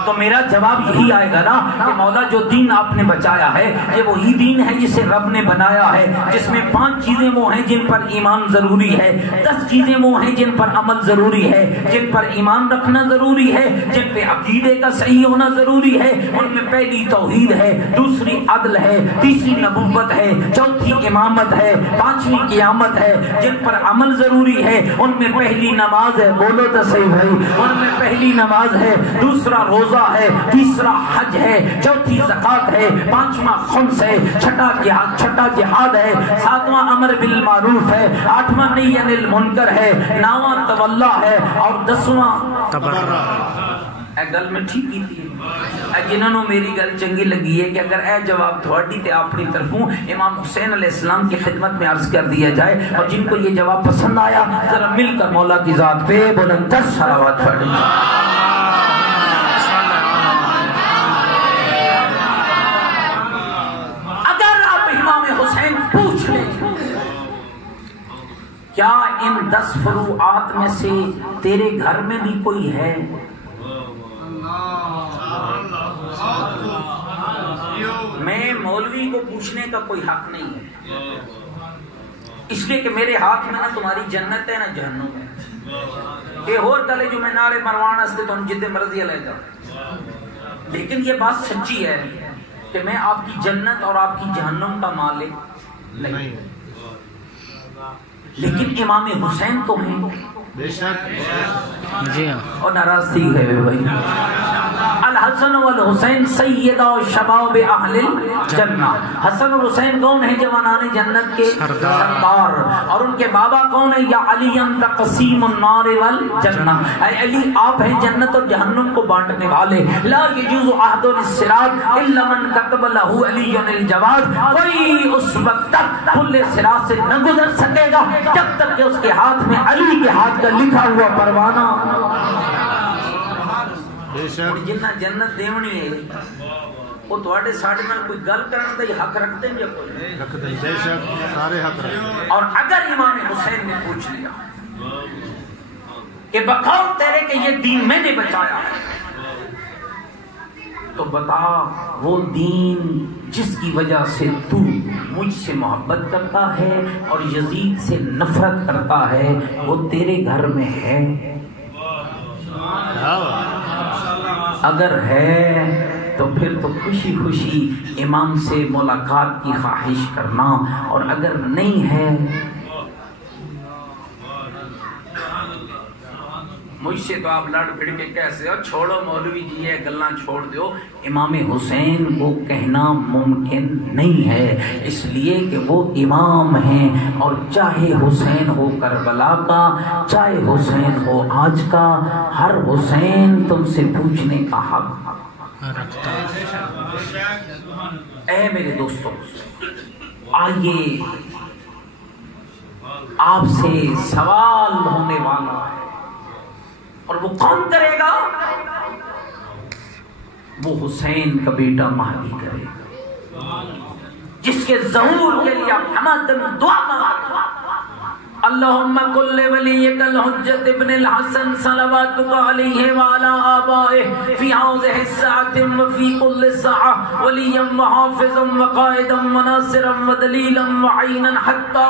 تو میرا جواب یہی آئے گا نا کہ مولا جو دین آپ نے بچایا ہے یہ وہی دین ہے جسے رب نے بنایا ہے، جس میں 5 چیزیں وہ ہیں جن پر ایمان ضروری ہے، 10 چیزیں وہ ہیں جن پر عمل ضروری ہے، جن پر ایمان رکھنا ضروری ہے، جن پہ عقیدے کا صحیح ہونا ضروری ہے. ان میں پہلی توحید ہے، دوسری عدل ہے، تیسری نبوت ہے، چوتھی امامت ہے، 5ویں قیامت ہے. جن پر عمل ضروری ہے ان میں پہلی نماز ہے، بولو تو صحیح بھائی، ان میں پہلی نماز ہے، دوسرا روزہ ہے، تیسرا حج ہے، چوتھی زکات ہے، 5واں خمس ہے، چھٹا جہاد ہے، 7واں امر بالمعروف ہے، 8واں نہی عن المنکر ہے، 9واں تولا ہے اور 10واں تبرع. اے گل میں ٹھیک کی تھی. اے جنہوں میری گل چنگی لگی ہے کہ اگر اے جواب تھوڑی تے اپنی طرفوں امام حسین علیہ السلام کی خدمت میں عرض کر دیا جائے، اور جن کو یہ جواب پسند آیا ذرا مل کر مولا کی ذات پہ بلندتر صلوات پڑھیں. پوچھ لیں کیا ان 10 فروعات میں سے تیرے گھر میں بھی کوئی ہے؟ میں مولوی کو پوچھنے کا کوئی حق نہیں ہے، اس لیے کہ میرے ہاتھ میں نہ تمہاری جنت ہے نہ جہنم ہے. کہ اور گلے جو میں نعرے مروان ہستے تو ہم جدے مرضی لے جاؤ، لیکن یہ بات سچی ہے کہ میں آپ کی جنت اور آپ کی جہنم کا مالک نہیں، لیکن امام حسین تو ہیں. بے شک جی ہاں. اور ناراض تھی ہے بھائی. الحسن والحسین سیدہ شباب اہل الجنہ. حسن اور حسین کون ہیں؟ جوانان جنت کے سردار. اور ان کے بابا کون ہیں؟ یا علی انت قسیم النار والجنہ. اے علی آپ ہیں جنت اور جہنم کو بانٹنے والے. لا یجوز عہد الصراط الا من كتب له علی الجواد. کوئی اس وقت تک پل صراط سے نہ گزر سکے گا جب تک کہ اس کے ہاتھ میں علی کے ہاتھ کا لکھا ہوا پروانہ. جنہ جنت دیونی ہے وہ تواڈے ساڈے نال کوئی گل کرن دا حق رکھتے ہیں یا کوئی رکھتے ہیں؟ بے شک سارے حق رکھتے. اور اگر امام حسین نے پوچھ لیا کہ بقول تیرے کہ یہ دین میں نے بچایا ہے، تو بتا وہ دین جس کی وجہ سے تو مجھ سے محبت کرتا ہے اور یزید سے نفرت کرتا ہے وہ تیرے گھر میں ہے؟ اگر ہے تو پھر تو خوشی خوشی امام سے ملاقات کی خواہش کرنا، اور اگر نہیں ہے مجھ سے تو آپ لڑ پھڑ کے کیسے ہو، چھوڑو مولوی جی یہ گلاں چھوڑ دیو. امام حسین کو کہنا ممکن نہیں ہے، اس لیے کہ وہ امام ہیں، اور چاہے حسین ہو کربلا کا، چاہے حسین ہو آج کا، ہر حسین تم سے پوچھنے کا حق رکھتا ہے. اے میرے دوستوں، آئیے آپ سے سوال ہونے والا ہے، اور وہ کون کرے گا؟ وہ حسین کا بیٹا مہدی کرے گا، جس کے ظہور کے لیے ہمدن دعا مانگا. اللہم کل ولیک الحجت ابن الحسن صلواتک علیہ وعلا آبائہ فی ہذہ الساعۃ وفی کل ساعہ ولیا وحافظا وقائدا وناصرا ودلیلا وعینا حتی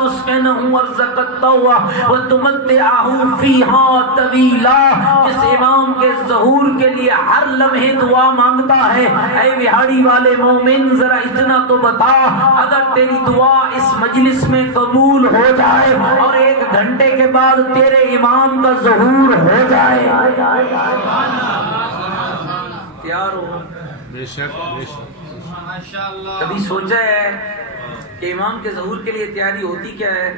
تسکنہ ارزق الطوع وتمتعہ فیہا طویلا. جس امام کے ظہور کے لیے ہر لمحے دعا مانگتا ہے، اے بہاڑی والے مومن ذرا اتنا تو بتا، اگر تیری دعا اس مجلس میں قبول ہو جائے اور 1 گھنٹے کے بعد تیرے امام کا ظہور ہو جائے، تیار ہو؟ بے شک بے شک. کبھی سوچا ہے کہ امام کے ظہور کے لیے تیاری ہوتی کیا ہے؟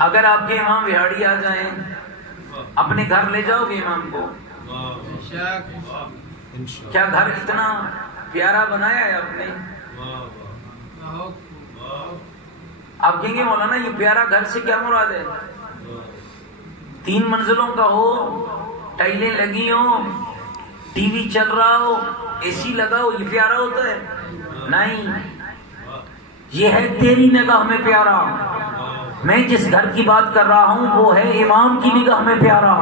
اگر آپ کے امام بہاڑی آ جائیں اپنے گھر لے جاؤ گے امام کو؟ کیا گھر اتنا پیارا بنایا ہے آپ نے؟ آپ کہیں گے مولانا یہ پیارا گھر سے کیا مراد ہے؟ 3 منزلوں کا ہو، ٹائلیں لگی ہوں، ٹی وی چل رہا ہو، اے سی لگا ہو، یہ پیارا ہوتا ہے؟ نہیں، یہ ہے تیری نگاہ میں پیارا۔ میں جس گھر کی بات کر رہا ہوں وہ ہے امام کی نگاہ میں پیارا،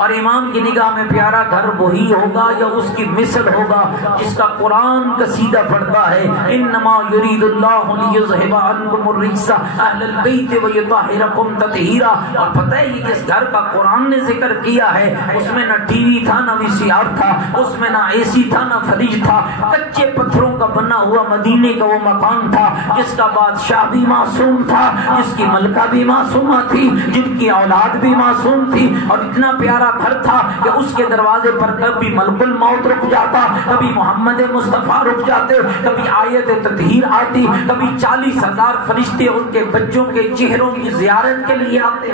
اور امام کی نگاہ میں پیارا گھر وہی ہوگا یا اس کی مثل ہوگا جس کا قرآن قصیدہ پڑھتا ہے، انما یرید اللہ لیذھب عنکم الرجس اہل البیت ویطہرکم تطہیرا۔ اور پتہ ہے یہ جس گھر کا قرآن نے ذکر کیا ہے اس میں نہ ٹی وی تھا، نہ وی سی آر تھا، اس میں نہ اے سی تھا، نہ فریج تھا، کچے پتھروں کا بنا ہوا مدینے کا وہ مکان تھا جس کا بادشاہ بھی معصوم تھا، جس کی ملکہ بھی معصومہ تھی، جن کی اولاد بھی معصوم تھی، اور اتنا پیارا گھر تھا کہ اس کے دروازے پر کبھی ملک الموت رک جاتا، کبھی محمد مصطفیٰ رک جاتے، کبھی آیت تطہیر آتی، کبھی 40,000 فرشتے ان کے بچوں کے چہروں کی زیارت کے لیے آتے۔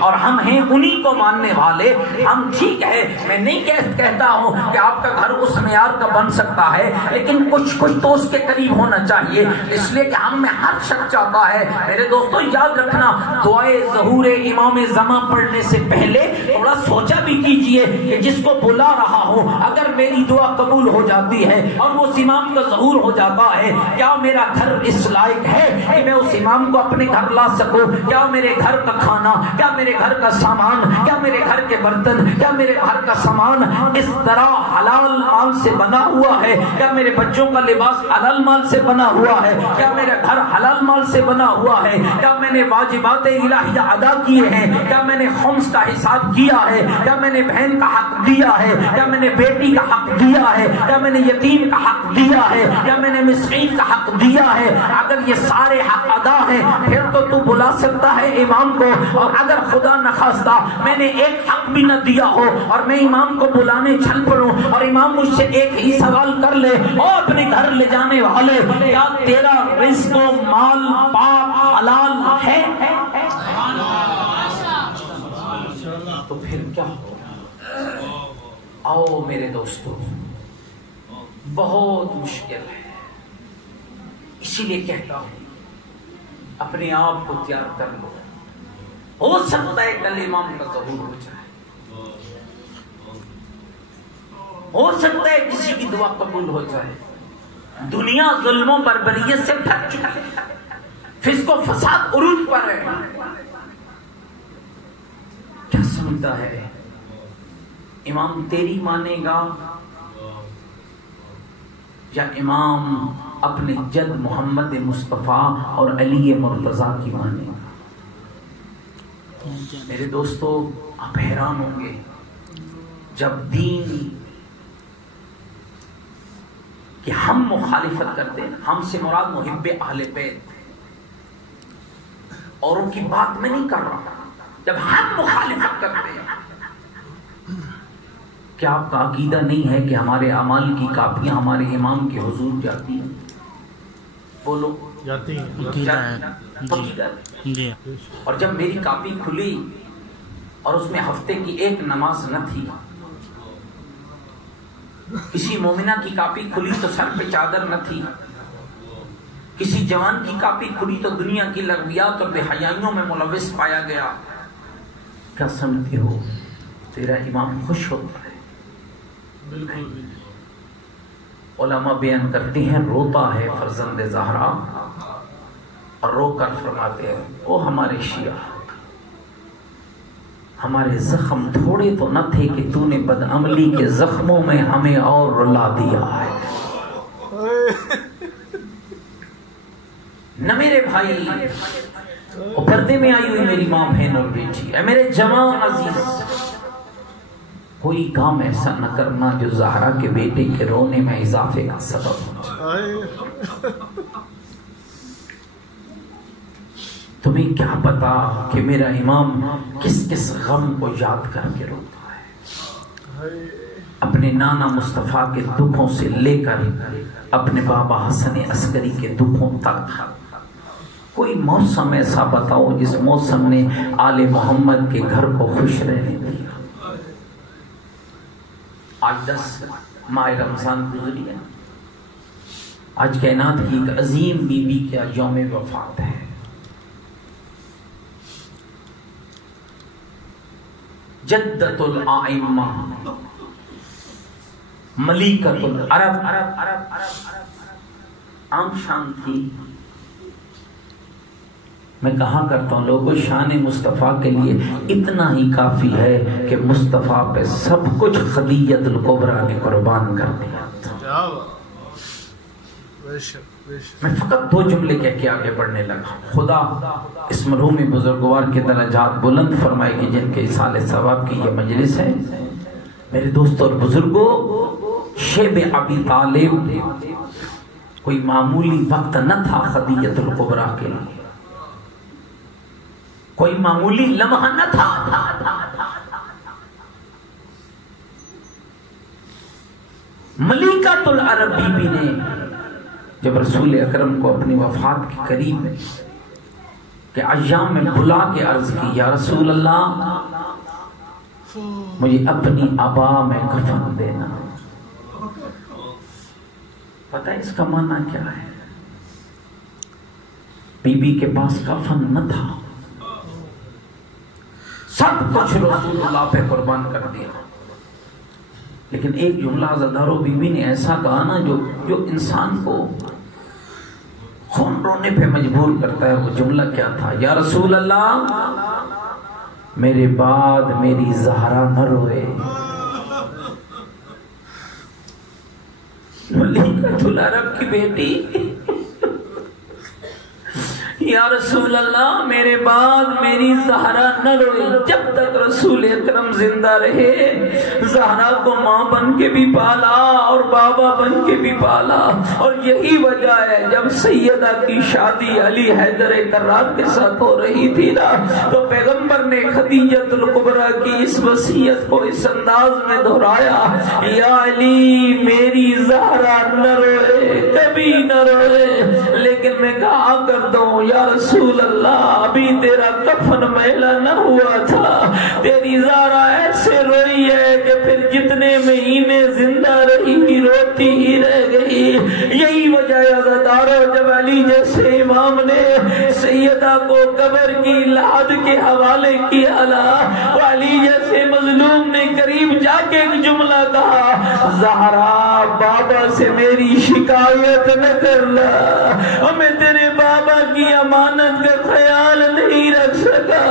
اور ہم ہیں انہی کو ماننے والے۔ ہم ٹھیک ہے، میں نہیں کہتا ہوں کہ آپ کا گھر اس معیار کا بن سکتا ہے، لیکن کچھ تو اس کے قریب ہونا چاہیے، اس لیے کہ ہم میں ہر شخص چاہتا ہے۔ میرے دوستو یاد رکھنا، دعائے ظہور امام زمان پڑھنے سے پہلے تھوڑا سوچا بھی کیجئے کہ جس کو بلا رہا ہوں اگر میری دعا قبول ہو جاتی ہے اور وہ امام کا ظہور ہو جاتا ہے، کیا میرا گھر اس لائق ہے کہ میں اس امام کو اپنے گھر لا سکوں؟ کیا میرے گھر کا کھانا، کیا میرے گھر کا سامان، کیا میرے گھر کے برتن، کیا میرے گھر کا سامان اس طرح حلال مال سے بنا ہوا ہے؟ کیا میرے بچوں کا لباس حلال مال سے بنا ہوا ہے؟ کیا میرا گھر حلال مال سے بنا ہوا ہے؟ کیا میں نے واجبات الہیہ ادا کیے ہیں؟ کیا میں نے خمس کا حساب کیا ہے؟ کیا میں نے بہن کا حق دیا ہے؟ کیا میں نے بیٹی کا حق دیا ہے؟ کیا میں نے یتیم کا حق دیا ہے؟ کیا میں نے مسکین کا حق دیا ہے؟ اگر یہ سارے حق ادا ہیں پھر تو بلا سکتا ہے امام کو، اور اگر خدا نخواستہ میں نے ایک حق بھی نہ دیا ہو اور میں امام کو بلانے چل پڑوں اور امام مجھ سے ایک ہی سوال کر لے، اور اپنے گھر لے جانے والے کیا تیرا رزق و مال پاک حلال ہے؟ تو پھر کیا ہو؟ آؤ میرے دوستو، بہت مشکل ہے، اسی لیے کہتا ہوں اپنے آپ کو تیار کر لو، ہو سکتا ہے کل امام کا ظہور ہو جائے، ہو سکتا ہے کسی کی دعا قبول ہو جائے۔ دنیا ظلم و بربریت سے بھر چکی ہے، فسق و فساد عروج پر ہے۔ کیا سمجھتا ہے امام تیری مانے گا یا امام اپنے جد محمد مصطفیٰ اور علی مرتضیٰ کی مانے گا؟ میرے دوستو آپ حیران ہوں گے، جب دین کہ ہم مخالفت کرتے ہیں، ہم سے مراد محب اہل بیت، اوروں کی بات میں نہیں کر رہا، جب ہم مخالفت کرتے ہیں، کیا آپ کا عقیدہ نہیں ہے کہ ہمارے اعمال کی کاپیاں ہمارے امام کے حضور جاتی ہیں؟ بولو جاتی ہیں۔ جی۔ اور جب میری کاپی کھلی اور اس میں ہفتے کی ایک نماز نہ تھی، کسی مومنہ کی کاپی کھلی تو سر پہ چادر نہ تھی، کسی جوان کی کاپی کھلی تو دنیا کی لغویات اور بے حیائیوں میں ملوث پایا گیا، کیا سمجھتے ہو تیرا امام خوش ہوتا ہے؟ علماء بیان کرتے ہیں روتا ہے فرزند زہرا، اور رو کر فرماتے ہیں او ہمارے شیعہ، ہمارے زخم تھوڑے تو نہ تھے کہ تو نے بدعملی کے زخموں میں ہمیں اور رلا دیا ہے۔ نہ میرے بھائی، پردے میں آئی ہوئی میری ماں بہن اور بیٹی، اے میرے جوان عزیز، کوئی کام ایسا نہ کرنا جو زہرا کے بیٹے کے رونے میں اضافے کا سبب ہو جائے۔ تمہیں کیا پتا کہ میرا امام کس کس غم کو یاد کر کے روتا ہے؟ اپنے نانا مصطفیٰ کے دکھوں سے لے کر اپنے بابا حسن عسکری کے دکھوں تک کوئی موسم ایسا بتاؤ جس موسم نے آل محمد کے گھر کو خوش رہنے دیا۔ آج 10 ماہ رمضان گزری ہے، آج کائنات کی ایک عظیم بی بی کا یوم وفات ہے۔ جدت الائمہ، ملیکۃ العرب، عام شان تھی۔ میں کہا کرتا ہوں لوگوں، شان مصطفیٰ کے لیے اتنا ہی کافی ہے کہ مصطفیٰ پہ سب کچھ خدیجۃ الکبریٰ نے قربان کر دیا۔ میں فقط 2 جملے کہہ کے آگے بڑھنے لگا۔ خدا اس مرحوم بزرگوار کے درجات بلند فرمائے کہ جن کے اصال ثواب کی یہ مجلس ہے۔ میرے دوستوں اور بزرگوں، شیب ابی طالب کوئی معمولی وقت نہ تھا خدیجۃ الکبریٰ کے لیے، کوئی معمولی لمحہ نہ تھا۔ ملیکۃ العرب بی بی نے جب رسول اکرم کو اپنی وفات کے قریب کے ایام میں بلا کے عرض کی، یا رسول اللہ مجھے اپنی ابا میں کفن دینا۔ پتہ ہے اس کا معنی کیا ہے؟ بی بی کے پاس کفن نہ تھا، سب کچھ رسول اللہ پہ قربان کر دیا، لیکن ایک جملہ عزادارو بی بی نے ایسا کہا نا جو انسان کو خون رونے پہ مجبور کرتا ہے۔ وہ جملہ کیا تھا؟ یا رسول اللہ میرے بعد میری زہرا نہ روئے۔ ملیکۃ العرب کی بیٹی، یا رسول اللہ میرے بعد میری زہرا نہ روئے۔ جب تک رسول اکرم زندہ رہے زہرا کو ماں بن کے بھی پالا اور بابا بن کے بھی پالا، اور یہی وجہ ہے جب سیدہ کی شادی علی حیدر کرار کے ساتھ ہو رہی تھی نا تو پیغمبر نے خدیجۃ الکبریٰ کی اس وصیت کو اس انداز میں دہرایا، یا علی میری زہرا نہ روئے، کبھی نہ روئے۔ لیکن میں کہا کرتا ہوں یا رسول اللہ ابھی تیرا کفن میلا نہ ہوا تھا، تیری زہرا ایسے روئی ہے کہ پھر جتنے مہینے زندہ رہی روتی ہی رہ گئی۔ یہی وجہ عزادارو جب علی جیسے امام نے سیدہ کو قبر کی لحد کے حوالے کیا نا، علی جیسے مظلوم نے قریب جا کے ایک جملہ کہا، زہرا بابا سے میری شکایت نہ کرنا، میں تیرے بابا کی امانت کا خیال نہیں رکھ سکا۔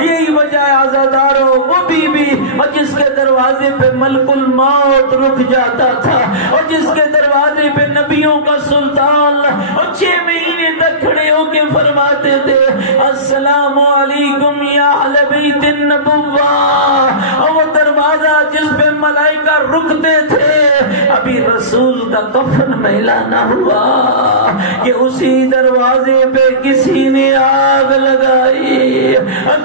یہی وجہ عزادارو وہ بی بی اور جس کے دروازے پہ ملک الموت رک جاتا تھا، اور جس کے دروازے پہ نبیوں کا سلطان اور 6 مہینے تک کھڑے ہو کے فرماتے تھے السلام علیکم یا اہل بیت النبوہ، اور وہ دروازہ جس پہ ملائکہ رکتے تھے ابھی رسول کا کفن میلا نہ ہوا کہ اسی دروازے پہ کسی نے آگ لگائی،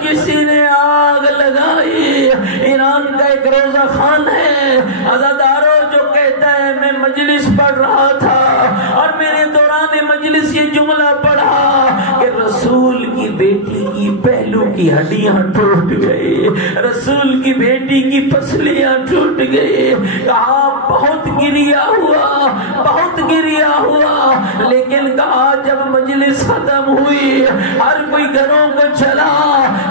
کسی نے آگ لگائی۔ ایران کا ایک روزہ خان ہے عزادارو جو کہتا ہے میں مجلس پڑھ رہا تھا اور میرے دوران مجلس یہ جملہ پڑھا کہ رسول کی بیٹی کی پہلو کی ہڈیاں ٹوٹ گئی، رسول کی بیٹی کی پسلیاں ٹوٹ گئی۔ کہا بہت گریا ہوا، بہت گریا ہوا، لیکن کہا جب مجلس ختم ہوئی ہر کوئی گھروں کو چلا،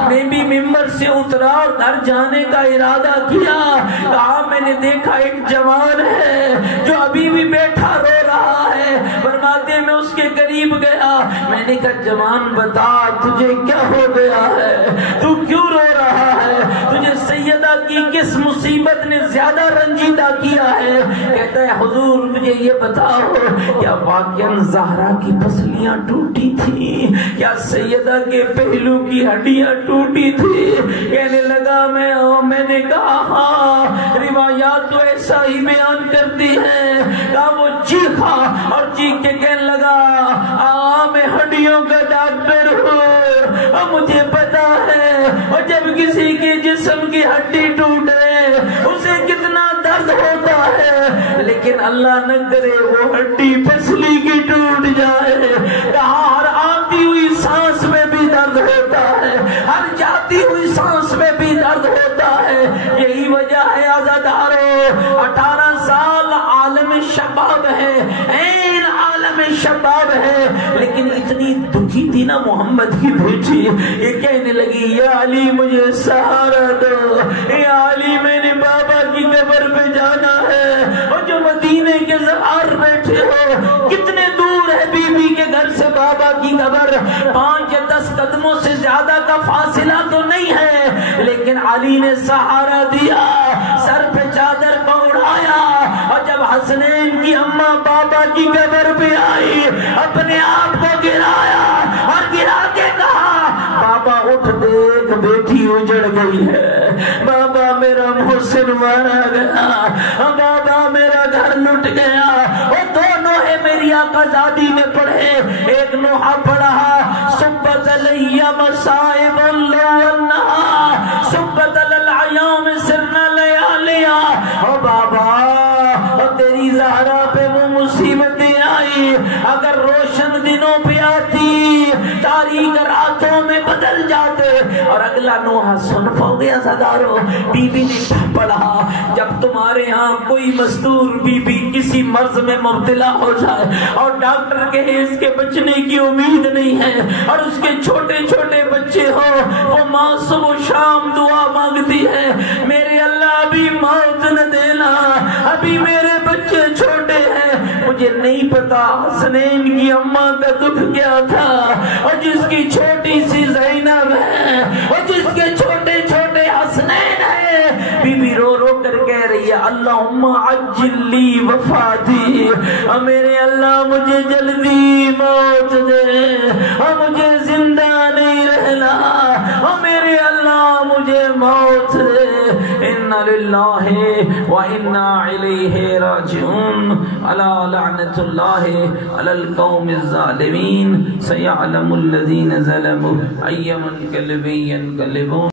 میں بھی ممبر سے اترا اور گھر جانے کا ارادہ کیا۔ کہا میں نے دیکھا ایک جوان ہے جو ابھی بھی بیٹھا رو رہا ہے۔ فرماتے میں اس کے قریب گیا، میں نے کہا جوان بتا تجھے کیا ہو گیا ہے، تو کیوں رو رہا ہے، تجھے سیدہ کی کس مصیبت نے زیادہ رنجیدہ کیا ہے؟ کہتا ہے حضور مجھے یہ بتاؤ کیا واقعاً زہرا کی پسلیاں ٹوٹی تھی، کیا سیدہ کے پہلو کی ہڈیاں ٹوٹی تھی؟ کہنے لگا میں نے کہا ہاں، روایات تو ایسا ہی بیان کرتی ہے۔ کہا وہ چیخا اور چیخ کے کہنے لگا میں ہڈیوں کا ڈاکٹر ہوں اور مجھے پتا ہے اور جب کسی کے جسم کی ہڈی ٹوٹے اسے کتنا اللہ نہ کرے وہ ہڈی پسلی کی ٹوٹ جائے. کہاں ہر آتی ہوئی سانس میں بھی درد ہوتا ہے, ہر جاتی ہوئی سانس میں بھی درد ہوتا ہے. یہی وجہ ہے عزادارو 18 سال عالم شباب ہے, این عالم شباب ہے, لیکن اتنی دکھی تھی نا محمد کی بیٹی, یہ کہنے لگی یا علی مجھے سہارا دو, یا علی میں نے بابا کی قبر پہ جانا ہے. اور جو مدینے کے زہار بیٹھے ہو, کتنے دور ہے بی بی کے گھر سے بابا کی قبر, 5 یا 10 قدموں سے زیادہ کا فاصلہ تو نہیں ہے, لیکن علی نے سہارا دیا, سر پہ چادر کو اڑایا, اور جب حسنین کی اماں بابا کی قبر پہ آئی اپنے آپ کو گرایا اور گرا کے کہا بابا اٹھ دیکھ بیٹی اجڑ گئی ہے, بابا میرا محسن مارا گیا, بابا میرا گھر لٹ گیا. وہ دونوں ہے میری آقا زادی نے پڑھے, ایک نوحہ پڑھا صبت علی مصائب اللہ صبت العیام سرنا لیالیا. او بابا تیری زہرا پہ وہ مصیبتیں آئی, اگر روشن دنوں پہ آتی تاریک راتوں میں بدل جاتے. اور اگلا نوحہ سن پاؤ گیا زدارو, بی بی نے پڑھا جب تمہارے ہاں کوئی مستور بی بی کسی مرض میں مبتلا ہو جائے اور ڈاکٹر کہے اس کے بچنے کی امید نہیں ہے, اور اس کے چھوٹے چھوٹے بچے ہو, وہ ماں صبح و شام دعا مانگتی ہے میرے اللہ ابھی موت نہ دینا, ابھی میرے بچے چھوٹے ہیں. مجھے نہیں پتا حسنین کی اماں کا دکھ کیا تھا, اور جس کی چھوٹی سی زینب ہے اور جس کے چھوٹے چھوٹے حسنین ہیں, بی بی رو رو کر کہہ رہی ہے اللہم عجل لی وفاتی, میرے اللہ مجھے جلدی موت دے, اور مجھے زندہ نہیں رہنا, اور میرے اللہ مجھے موت دے. انا للہ وانا الیہ راجعون. الا لعنت اللہ علی القوم الظالمین. سیعلم الذین ظلموا ای منقلب ینقلبون.